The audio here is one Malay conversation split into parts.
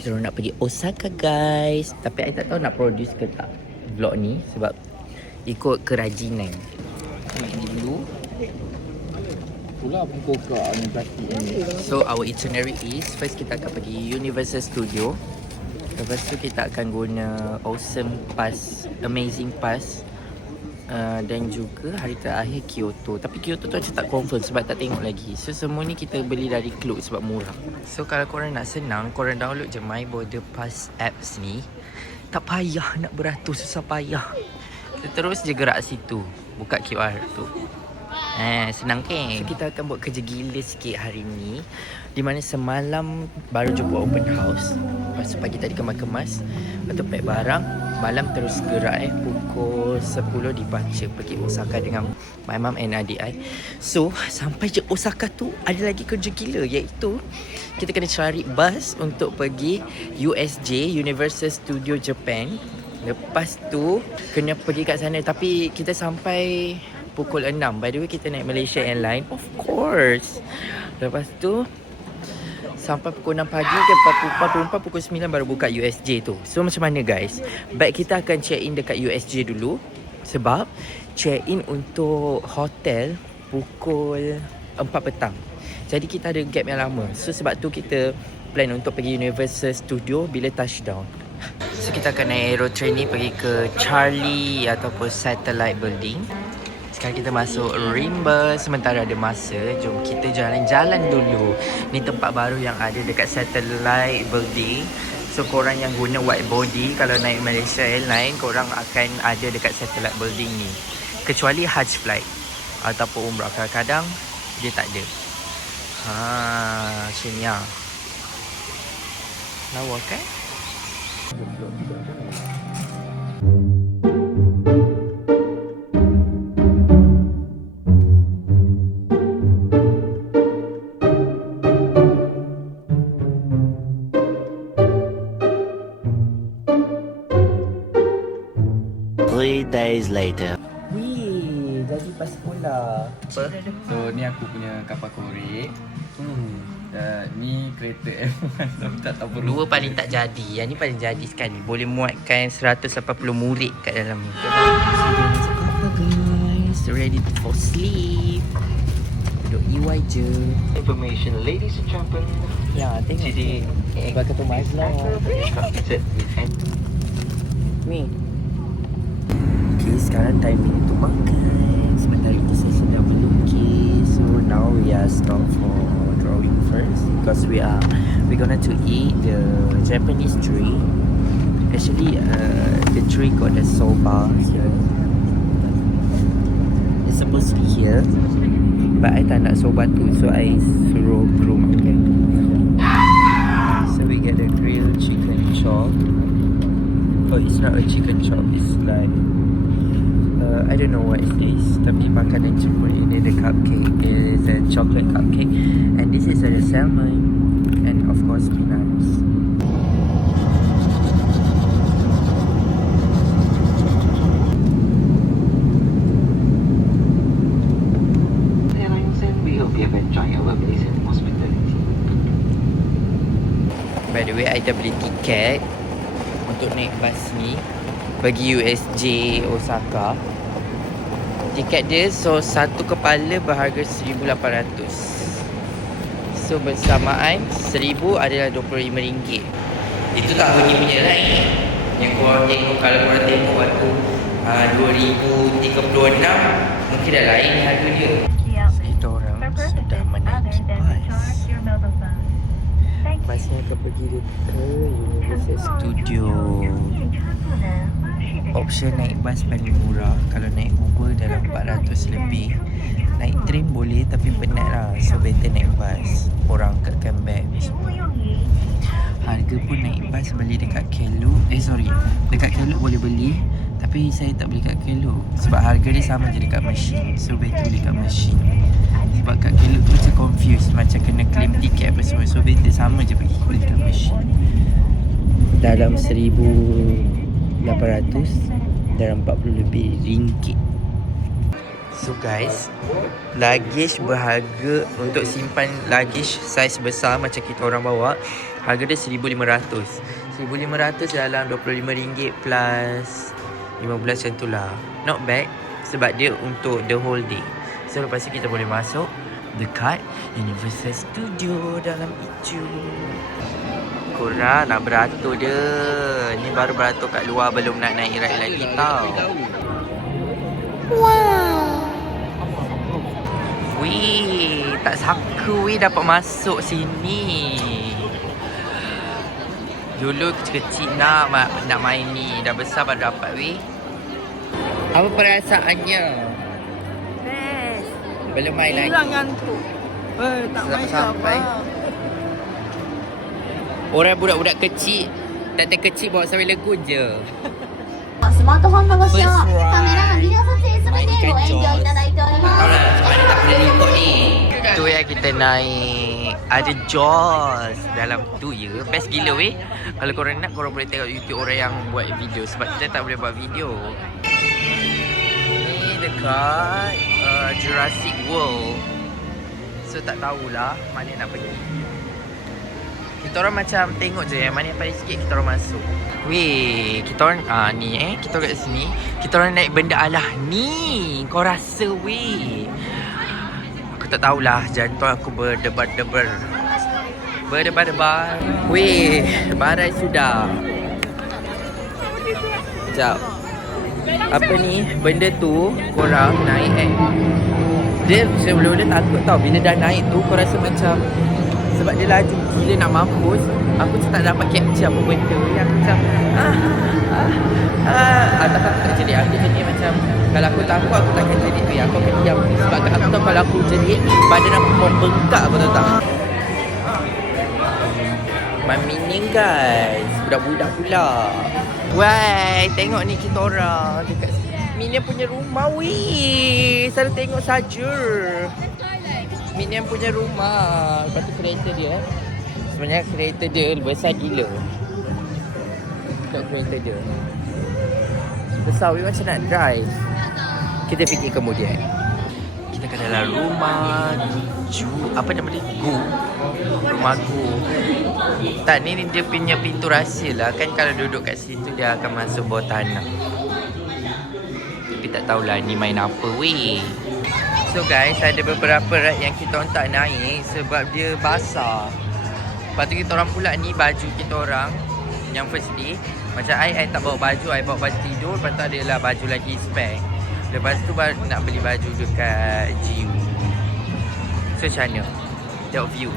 Kita nak pergi Osaka guys. Tapi I tak tahu nak produce ke tak vlog ni. Sebab ikut kerajinan. Nak ini dulu. Pula pun kokak dengan plastik ni. So our itinerary is, first kita akan pergi Universal Studio. Lepas tu kita akan guna Awesome Pass, Amazing Pass. Dan juga hari terakhir Kyoto. Tapi Kyoto tu macam tak confirm sebab tak tengok lagi. So semua ni kita beli dari Klook sebab murah. So kalau korang nak senang, korang download je My Border Pass apps ni. Tak payah nak beratus, susah payah. Kita terus je gerak situ, buka QR tu. Senang kan? So kita akan buat kerja gila sikit hari ni. Di mana semalam baru je buat open house. Lepas tu pagi tadi kemas-kemas. Lepas tu pack barang. Malam terus gerak pukul 10 dibaca pergi Osaka dengan my mum and adik I. So sampai je Osaka tu ada lagi kerja gila, iaitu kita kena cari bus untuk pergi USJ, Universal Studio Japan. Lepas tu kena pergi kat sana, tapi kita sampai pukul 6. By the way kita naik Malaysia Airlines, of course. Lepas tu sampai pukul 6 pagi ke 44 pukul 9 baru buka USJ tu. So macam mana guys? Baik kita akan check in dekat USJ dulu. Sebab check in untuk hotel pukul 4 petang. Jadi kita ada gap yang lama. So sebab tu kita plan untuk pergi Universal Studio bila touchdown. So kita akan naik aero train ni pergi ke Charlie ataupun Satellite Building. Sekarang kita masuk Rimba. Sementara ada masa, jom kita jalan-jalan dulu. Ni tempat baru yang ada dekat Satellite Building. So korang yang guna white body, kalau naik Malaysia Airlines, korang akan ada dekat Satellite Building ni. Kecuali Hajj flight ataupun Umrah, kadang-kadang dia tak ada. Macam ni lah. Lawa kan? Days later. Wih, jadi pas pula. Apa? So ni aku punya kapal korek. Ni kereta F1 tak tahu perlu. Dua paling tak jadi. Yang ni paling jadi sekali. Boleh muatkan 180 murid kat dalam ni. Apa guys? Ready for sleep. Duduk EY je. Information ladies and gentlemen. Ya, tengok. Jadi bakal tu Mazla. Ni. Okay, sekarang time untuk makan. Sebentar itu saya sedang melukis. So now we are stop for drawing first because we're gonna to eat the Japanese tree. Actually, the tree got a soba here. It's supposed to be here, but I tak nak soba tu, so I suruh crew makan. So we get a grilled chicken chop. Oh, it's not a chicken chop. It's like I don't know what it is. Tapi makanan Jepun ini the cupcake is a chocolate cupcake, and this is a salmon, and of course peanuts. We hope you have enjoyed our visit and hospitality. By the way, I dah beli tiket untuk naik bas ni pergi USJ Osaka. Tiket dia satu kepala berharga RM1,800. So bersamaan 1,000 adalah RM25. Itu tak bunyi punya lain. Yang korang tengok, kalau korang tengok waktu 2036 mungkin dah lain harga dia. Kita orang sudah menaiki bas. Basnya akan pergi ke Universal Studio. Option naik bas paling murah. Kalau naik Uber dalam 400 lebih. Naik train boleh tapi penat lah. So better naik bas. Orang angkatkan bag semua. Harga pun naik bas beli dekat Klook. Dekat Klook boleh beli, tapi saya tak beli kat Klook sebab harga dia sama je dekat machine. So better beli kat machine. Sebab kat Klook tu macam confused, macam kena claim tiket apa semua. So better sama je pergi beli kat machine. Dalam 1,800, dalam 40 lebih ringgit. So guys, luggage berharga untuk simpan luggage saiz besar macam kita orang bawa, harga dia RM1,500. RM1,500 dalam RM25 plus 15 macam tu lah. Not bad sebab dia untuk the whole day. So lepas tu kita boleh masuk dekat Universal Studio dalam itu. Korang nak beratur dia. Ni baru beratur kat luar, belum nak naik ride lagi tau. Wih, tak sangka weh dapat masuk sini. Dulu kecil-kecil nak main ni, dah besar baru dapat weh. Apa perasaannya? Best. Belum main lagi. Hilang ngantuk. Tak main Sampai orang budak-budak kecil, tak kecil bawa sampai legun je. スマートフォンのご使用、 First ride. カメラのビデオ撮影すべてご遠慮いただいております。 Mana tak boleh record ni. Tu yang kita naik ada Jaws dalam tu ya. Best gila weh. Kalau korang nak, korang boleh tengok YouTube orang yang buat video. Sebab kita tak boleh buat video. Ni dekat Jurassic World. So tak tahulah mana nak pergi. Kita orang macam tengok je yang mana yang paling sikit kita orang masuk. Weh, kita orang ni kita kat sini, kita orang naik benda alah ni. Kau rasa weh. Aku tak tahulah, jantung aku berdebar-debar. Berdebar-debar. Weh, barai sudah. Sekejap. Apa ni? Benda tu korang naik dia sebelum dia takut tau. Bila dah naik tu kau rasa macam, sebab dia laju gila nak mampus, aku macam tak dapat capture apa benda yang macam atau aku tak jerit. Aku jerit macam, kalau aku takut aku takkan jerit tu. Aku akan diam. Sebab aku tahu kalau aku jerit, badan aku membengkak, aku tahu tak. Mamining guys, budak-budak pula. Wah, tengok ni kita orang dekat Minion punya rumah weh. Selalu tengok saja Minion punya rumah. Lepas tu kereta dia, sebenarnya kereta dia besar gila. Tengok kereta dia besar weh, macam nak drive. Kita fikir kemudian kita ke dalam rumah apa nama dia? Rumah Gu. Tak, ni dia punya pintu rahsia lah. Kan kalau duduk kat situ dia akan masuk bawah tanah. Tapi tak tahulah ni main apa weh. So guys, ada beberapa ride yang kita orang tak naik sebab dia basah. Lepas tu kita orang pula ni, baju kita orang yang first day, macam I tak bawa baju, I bawa baju tidur. Lepas tu adalah baju lagi spare. Lepas tu baru nak beli baju dekat GU. So macam mana? Tengok view.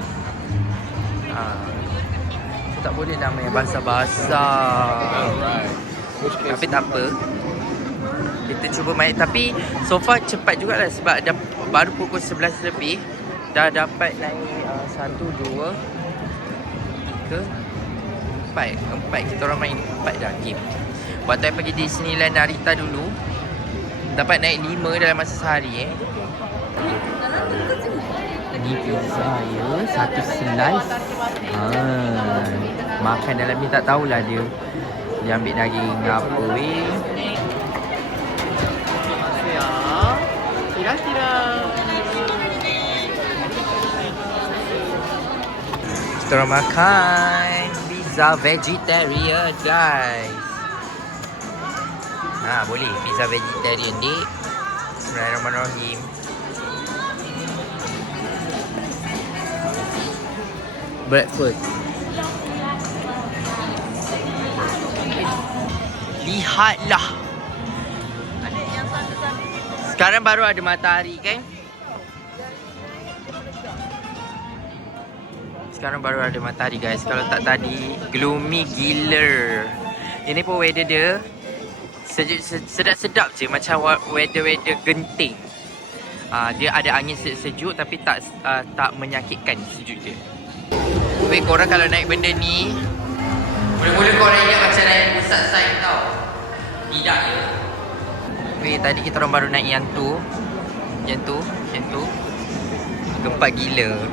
Tak boleh nak main basah-basah. Tapi tak apa, kita cuba main. Tapi so far cepat jugalah sebab dah baru pukul 11 lebih. Dah dapat naik 1, 2, 3, 4. Kita orang main 4 dah game. Waktu saya pergi Disneyland Narita dulu, dapat naik 5 dalam masa sehari Ni pizza ya, satu slice. Makan dalam ni tak tahulah dia ambil daging apa weh. Ya, kira-kira kita orang makan pizza vegetarian guys. Boleh pizza vegetarian ni. Bismillahirrahmanirrahim. Breakfast. Lihatlah. Sekarang baru ada matahari kan? Sekarang baru ada matahari guys. Kalau tak tadi gloomy gila. Ini pun weather dia sejuk, sedap-sedap je, macam weather genting. Dia ada angin sejuk tapi tak menyakitkan sejuk dia. Weh, korang kalau naik benda ni, mula-mula korang ingat macam naik pusat side tau. Tidak ya. Weh, tadi kita orang baru naik yang tu. Gempak gila.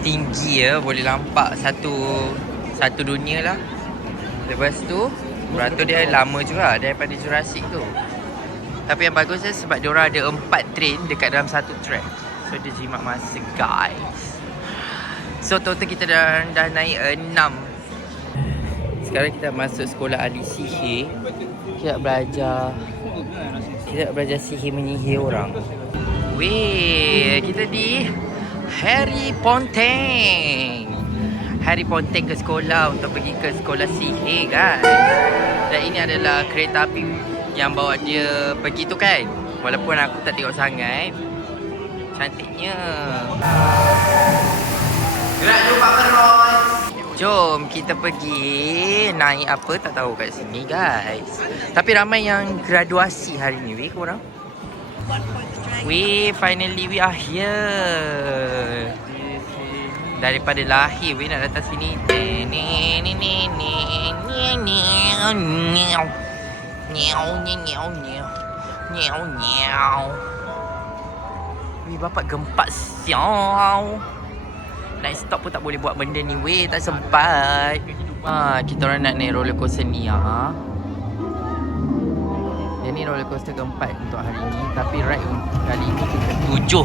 Tinggi ya, boleh nampak satu dunia lah. Lepas tu beratur dia lama juga daripada Jurassic tu. Tapi yang bagus dia sebab diorang ada 4 train dekat dalam satu track. So dia jimat masa guys. So total kita dah naik 6. Sekarang kita masuk sekolah ahli sihir. Kita nak belajar sihir menyihir orang. Weh, kita di Harry Ponteng. Harry Ponteng ke sekolah untuk pergi ke sekolah sihir guys. Dan ini adalah kereta api yang bawa dia pergi tu kan. Walaupun aku tak tengok sangat. Cantiknya. Gerak dulu Pak Feroz. Jom kita pergi naik apa tak tahu kat sini guys. Tapi ramai yang graduasi hari ni weh korang. Weh, finally we are here. Daripada lahir weh nak datang sini. Weh, bapak gempak siau. Naik stop pun tak boleh buat benda ni weh, tak sempat. Kita orang nak naik roller coaster ni Yang ni roller coaster keempat untuk hari ni. Tapi ride kali ni kita 7.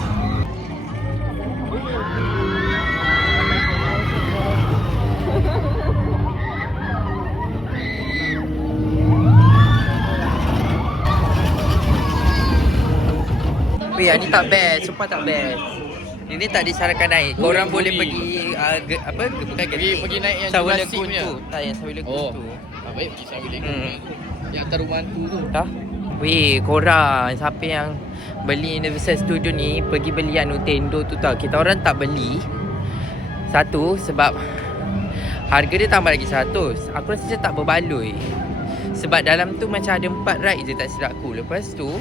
Weh, ni tak best, sumpah tak best. Ini tak disarankan naik. Korang boleh pergi Pergi naik yang Sawi Jurassic Lagoon punya. tu. Tak, yang Sawi Lagoon tu. Tak baik pergi Sawi Lagoon. Yang Tarumantu tu. Dah? Weh, korang siapa yang beli Universal Studio ni pergi beli yang Nintendo tu tau. Kita orang tak beli. Satu, sebab harga dia tambah lagi 100. Aku rasa macam tak berbaloi. Sebab dalam tu macam ada 4 ride je tak silap aku. Lepas tu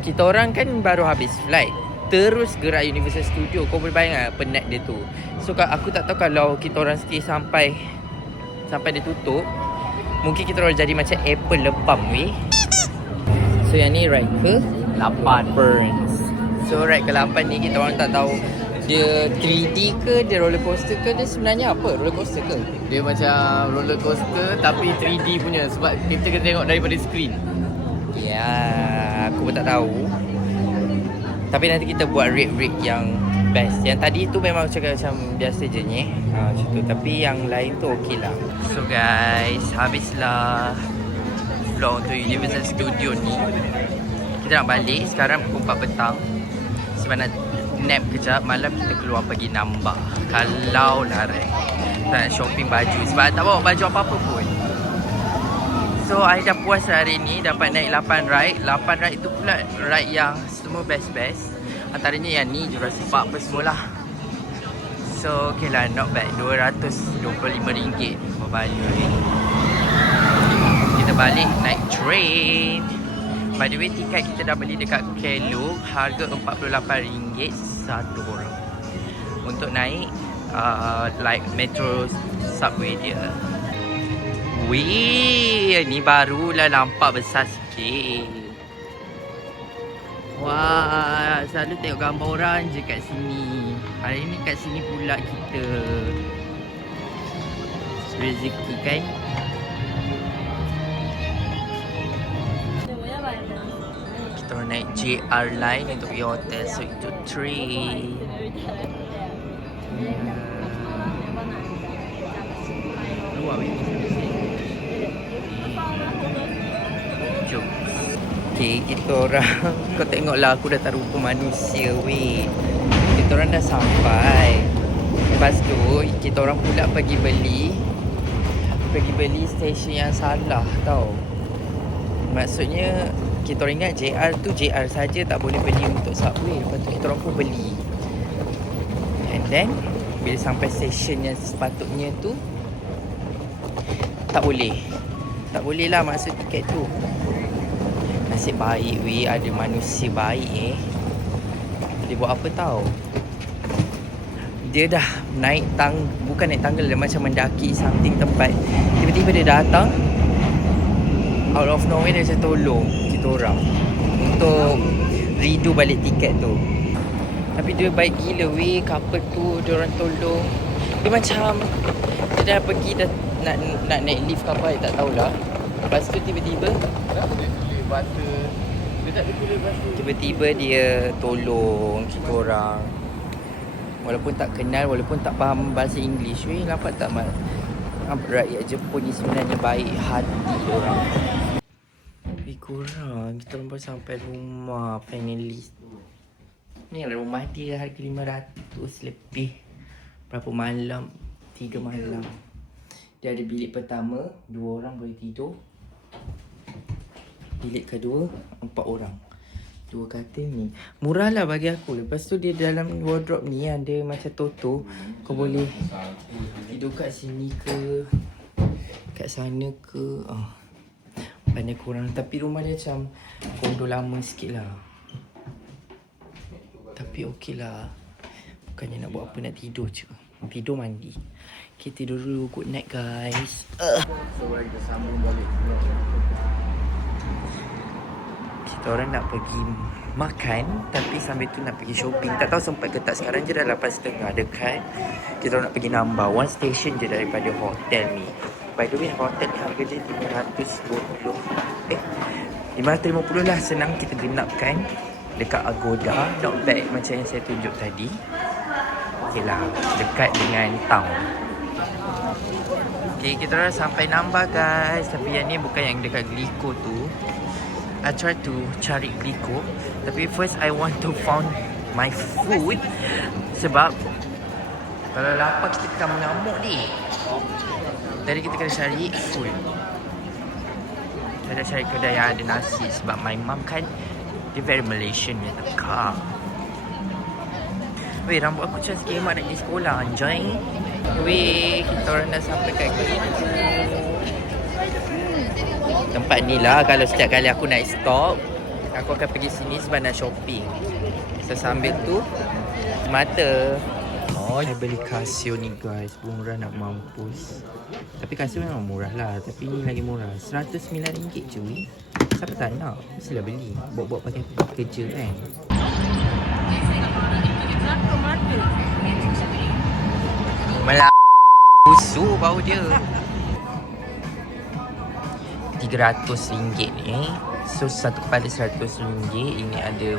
kita orang kan baru habis flight, terus gerak Universal Studio. Kau boleh bayangkan penat dia tu. So aku tak tahu kalau kita orang stay sampai dia tutup, mungkin kita orang jadi macam Apple lebam weh. So yang ni ride ke 8 Burns. So ride ke 8 ni kita orang tak tahu dia 3D ke, dia roller coaster ke, dia sebenarnya apa? Roller coaster ke? Dia macam roller coaster tapi 3D punya. Sebab kita kena tengok daripada skrin. Ya, aku pun tak tahu. Tapi nanti kita buat rate yang best. Yang tadi tu memang cakap macam biasa je ni. Macam tu. Tapi yang lain tu okey lah. So guys, habislah vlog untuk Universal Studio ni. Kita nak balik sekarang pukul 4 petang. Sebab nak nap kejap. Malam kita keluar pergi Nambah. Kalau larang tak nak shopping baju. Sebab tak bawa baju apa-apa pun. So, I dah puas hari ni dapat naik 8 ride. 8 ride tu pula ride yang semua best-best. Antaranya yang ni Jurassic Park apa semualah. So, okay lah, not bad. RM225 berbaloi. Kita balik naik train. By the way, tiket kita dah beli dekat Klook. Harga RM48 satu orang. Untuk naik like metro subway dia. Wih, ni barulah nampak besar sikit. Wah, selalu tengok gambar orang je kat sini. Hari ni kat sini pula kita. Rezeki kan? Kita orang naik JR line untuk pergi hotel. So itu train. Luar ni. Jom. Okay, kita orang kau tengoklah aku dah tak rupa manusia weh. Kita orang dah sampai. Lepas tu kita orang pula pergi beli stesen yang salah tau. Maksudnya kita orang ingat JR tu JR saja, tak boleh beli untuk subway. Lepas tu kita orang pun beli. And then bila sampai stesen yang sepatutnya tu tak boleh lah masuk tiket tu. Nasib baik weh, ada manusia baik Dia buat apa tau, dia dah naik bukan naik tangga, dia macam mendaki something tempat. Tiba-tiba dia datang out of nowhere, dia macam tolong kita orang untuk redo balik tiket tu. Tapi dia baik gila weh, couple tu dia orang tolong. Dia macam dia dah pergi dah nak naik lift ke apa, tak tahulah. Lepas tu tiba-tiba Kenapa dia tulis bahasa? Dia tak ada tulis bahasa. Tiba-tiba dia tolong kita orang. Walaupun tak kenal, walaupun tak faham bahasa English. Weh, nampak tak rakyat Jepun ni sebenarnya baik hati orang. Lebih kurang kita orang baru sampai rumah finally. Ni lah rumah dia harga 500 lebih. Berapa malam? 3 malam. Dia ada bilik pertama 2 orang boleh tidur. Bilik kedua 4 orang. 2 katil ni. Murah lah bagi aku. Lepas tu dia dalam wardrobe ni ada macam toto. Kau boleh tidur kat sini ke kat sana ke. Pandai kurang. Tapi rumah dia macam kondo lama sikit lah. Tapi okey lah. Bukannya nak buat apa, nak tidur je. Tidur mandi. Okay, tidur dulu. Good night guys. So kita sambung balik. Kita orang nak pergi makan, tapi sambil tu nak pergi shopping. Tak tahu sempat ke tak. Sekarang je dah 8.30 dekat. Kita orang nak pergi nambah 1 station je daripada hotel ni. By the way, hotel ni harga dia 550 lah. Senang kita genapkan dekat Agoda. Not bad macam yang saya tunjuk tadi. Okay lah, dekat dengan town. Okay, kita orang sampai nambah guys. Tapi yang ni bukan yang dekat Glico tu. I try to cari Glico. Tapi first I want to find my food. Sebab kalau lapar kita akan mengamuk ni. Jadi kita kena cari food. Kita nak cari kedai yang ada nasi. Sebab my mum kan, dia very Malaysian punya tekak. Weh, rambut aku macam sikit mak nak pergi sekolah anjay. Weh, kita orang dah sampai kat Glico. Tempat ni lah kalau setiap kali aku naik stop, aku akan pergi sini sebab nak shopping. So sambil tu mata saya beli Casio ni guys. Murah nak mampus. Tapi Casio memang murah lah. Tapi ni lagi murah, RM109 cuy. Siapa tak nak? Mestilah beli. Buat-buat pakai kerja kan. Malah busuk bau dia. RM300 ni. So satu kepala RM100. Ini ada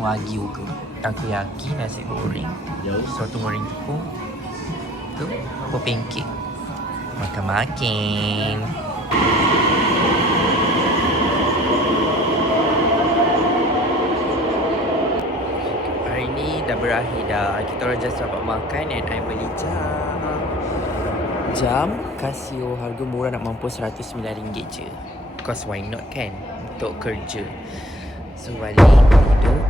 Wagyu ke takoyaki, nasi goreng, soto goreng tepung tu, apa pancake. Makan-makan. Hari ni dah berakhir dah. Kita orang just dapat makan and I beli jam Casio harga murah nak mampus RM109 je. Cause why not kan, untuk kerja. So balik tidur.